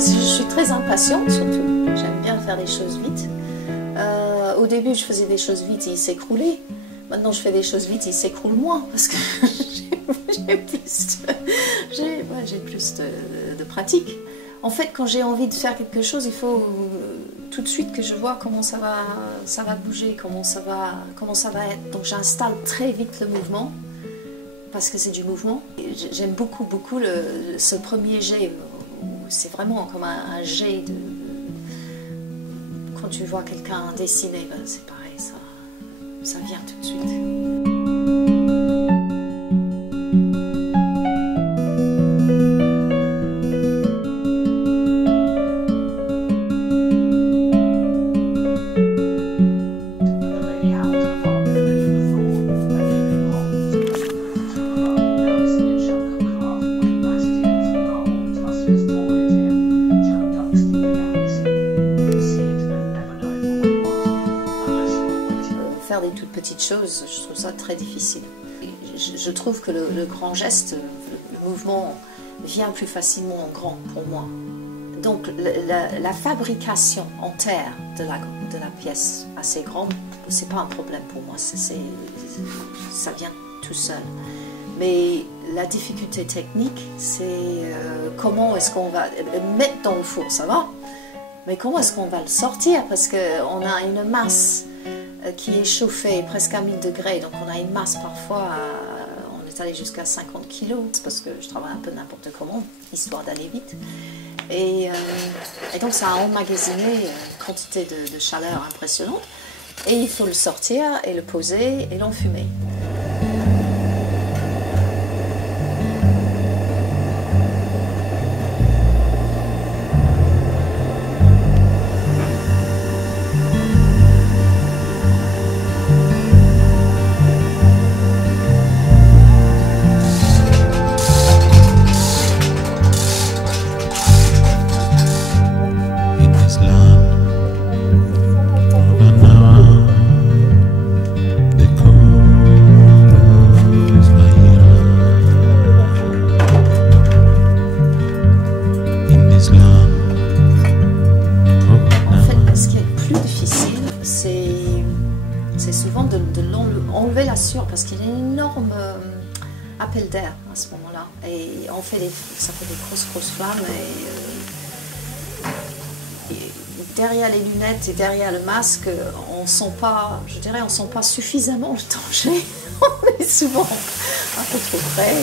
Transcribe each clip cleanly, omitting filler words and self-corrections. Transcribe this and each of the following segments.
je suis très impatiente surtout. J'aime bien faire des choses vite. Au début, je faisais des choses vite et ils s'écroulaient. Maintenant, je fais des choses vite et ils s'écroulent moins parce que j'ai plus de pratique. En fait, quand j'ai envie de faire quelque chose, il faut tout de suite que je vois comment ça va bouger, comment ça va être. Donc j'installe très vite le mouvement, parce que c'est du mouvement. J'aime beaucoup ce premier jet, c'est vraiment comme un jet de... Quand tu vois quelqu'un dessiner, ben c'est pareil, ça vient tout de suite. Faire des toutes petites choses, je trouve ça très difficile. Je trouve que le grand geste, le mouvement, vient plus facilement en grand pour moi. Donc la fabrication en terre de la pièce assez grande, c'est pas un problème pour moi, ça vient tout seul. Mais la difficulté technique, c'est comment est-ce qu'on va le mettre dans le four, ça va, mais comment est-ce qu'on va le sortir, parce qu'on a une masse qui est chauffée presque à 1000 degrés, donc on a une masse parfois, on est allé jusqu'à 50 kg, parce que je travaille un peu n'importe comment, histoire d'aller vite. Et donc ça a emmagasiné une quantité de chaleur impressionnante, et il faut le sortir et le poser et l'enfumer. C'est souvent d'enlever la sueur, parce qu'il y a une énorme appel d'air à ce moment-là. Et ça fait des grosses flammes. Et derrière les lunettes et derrière le masque, on sent pas, je dirais, on sent pas suffisamment le danger. On est souvent un peu trop près.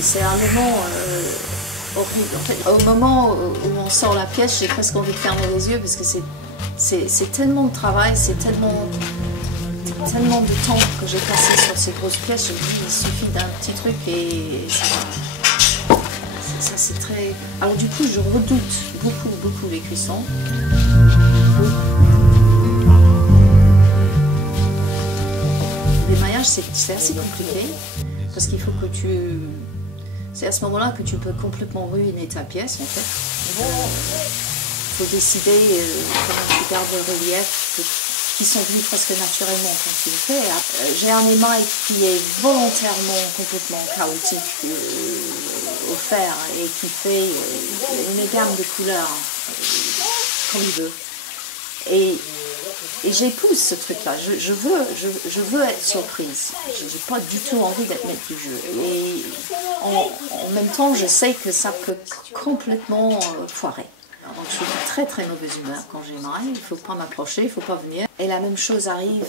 C'est un moment horrible. En fait, au moment où on sort la pièce, j'ai presque envie de fermer les yeux, parce que c'est tellement de travail, c'est tellement de temps que j'ai passé sur ces grosses pièces. Je me dis, il suffit d'un petit truc et ça c'est très... Alors du coup, je redoute beaucoup les cuissons. L'émaillage, c'est assez compliqué. Parce qu'il faut que c'est à ce moment-là que tu peux complètement ruiner ta pièce, en fait. Il faut décider comment tu gardes le relief, qui sont venus presque naturellement quand tu le fais. J'ai un émail qui est volontairement complètement chaotique au fer et qui fait une gamme de couleurs comme il veut. Et j'épouse ce truc-là, je veux être surprise, je n'ai pas du tout envie d'être maître du jeu. Et en même temps, je sais que ça peut complètement foirer. Donc je suis de très mauvaise humeur quand j'émaille, il ne faut pas m'approcher, il ne faut pas venir. Et la même chose arrive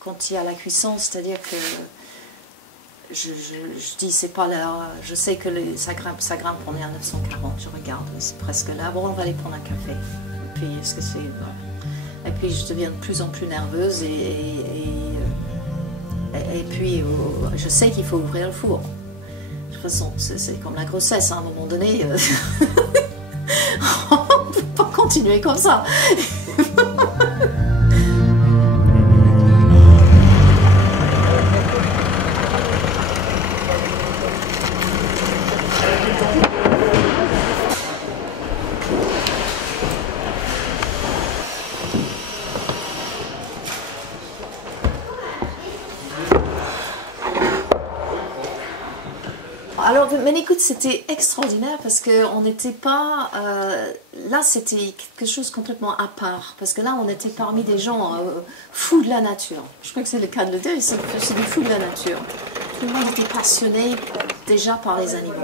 quand il y a la cuisson, c'est-à-dire que je dis, c'est pas là, je sais que ça grimpe, on est à 940, je regarde, c'est presque là, bon on va aller prendre un café. Et puis, est-ce que c'est... Et puis je deviens de plus en plus nerveuse et puis je sais qu'il faut ouvrir le four. De toute façon, c'est comme la grossesse, hein, à un moment donné, on ne peut pas continuer comme ça. Alors, mais écoute, c'était extraordinaire parce qu'on n'était pas... là, c'était quelque chose complètement à part. Parce que là, on était parmi des gens fous de la nature. Je crois que c'est le cas de le dire, c'est des fous de la nature. Tout le monde était passionné déjà par les animaux.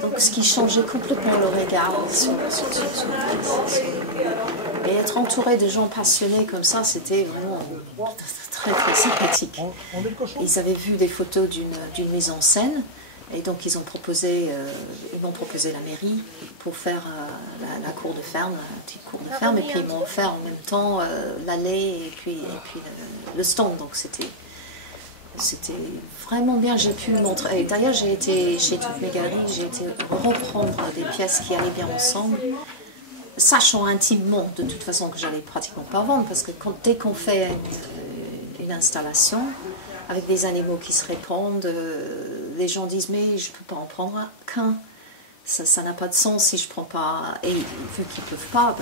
Donc, ce qui changeait complètement le regard sur et être entouré de gens passionnés comme ça, c'était vraiment très, très sympathique. Ils avaient vu des photos d'une mise en scène. Et donc ils m'ont proposé la mairie pour faire la cour de ferme, la petite cour de ferme, et puis ils m'ont offert en même temps l'allée et puis le stand. Donc c'était vraiment bien. J'ai pu montrer. D'ailleurs j'ai été chez toutes mes galeries, j'ai été reprendre des pièces qui allaient bien ensemble, sachant intimement de toute façon que j'allais pratiquement pas vendre, parce que dès qu'on fait une installation avec des animaux qui se répandent, les gens disent mais je ne peux pas en prendre qu'un, ça n'a pas de sens si je ne prends pas, et vu qu'ils ne peuvent pas,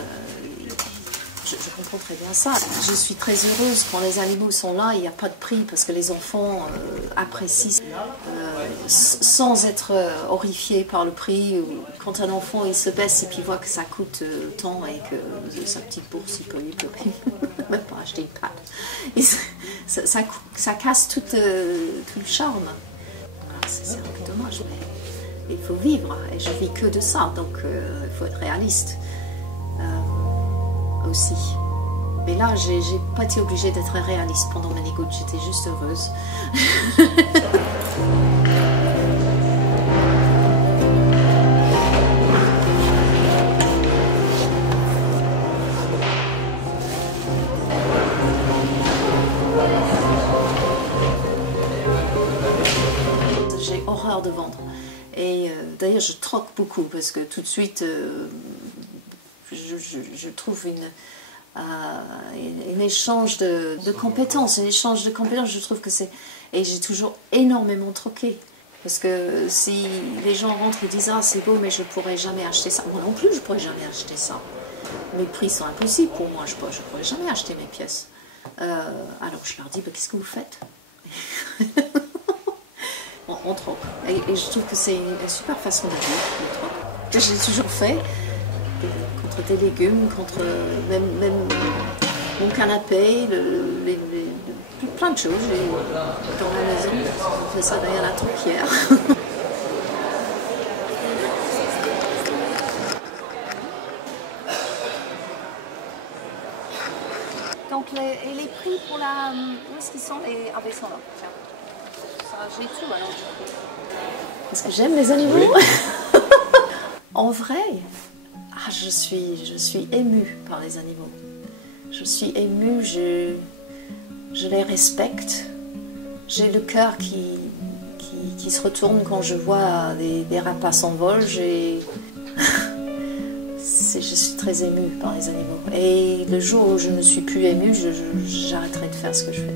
je comprends très bien ça. Je suis très heureuse quand les animaux sont là, il n'y a pas de prix parce que les enfants apprécient sans être horrifiés par le prix. Quand un enfant il se baisse et puis voit que ça coûte tant et que sa petite bourse il peut même pas acheter une pâte, et ça casse tout le charme. C'est un peu dommage, mais il faut vivre et je vis que de ça, donc il faut être réaliste aussi. Mais là, j'ai pas été obligée d'être réaliste pendant mes négos, j'étais juste heureuse. J'ai horreur de vendre. Et d'ailleurs, je troque beaucoup parce que tout de suite, je trouve un échange de compétences. Un échange de compétences, je trouve que c'est... Et j'ai toujours énormément troqué. Parce que si les gens rentrent et disent « Ah, c'est beau, mais je ne pourrais jamais acheter ça. » Moi non plus, je ne pourrais jamais acheter ça. Mes prix sont impossibles pour moi, je ne pourrais jamais acheter mes pièces. Alors je leur dis bah, « Qu'est-ce que vous faites ?» On troque. Et je trouve que c'est une super façon de vivre, le troc. J'ai toujours fait, contre des légumes, contre même mon canapé, plein de choses. Dans ma maison, on fait ça derrière la topière. Donc les prix pour la... Où est-ce qu'ils sont les... Ah ben ils sont là, tiens. J'ai tout alors. Parce que j'aime les animaux. Oui. En vrai, je suis émue par les animaux. Je suis émue, je les respecte. J'ai le cœur qui se retourne quand je vois des rapaces en vol. Je suis très émue par les animaux. Et le jour où je ne suis plus émue, j'arrêterai de faire ce que je fais.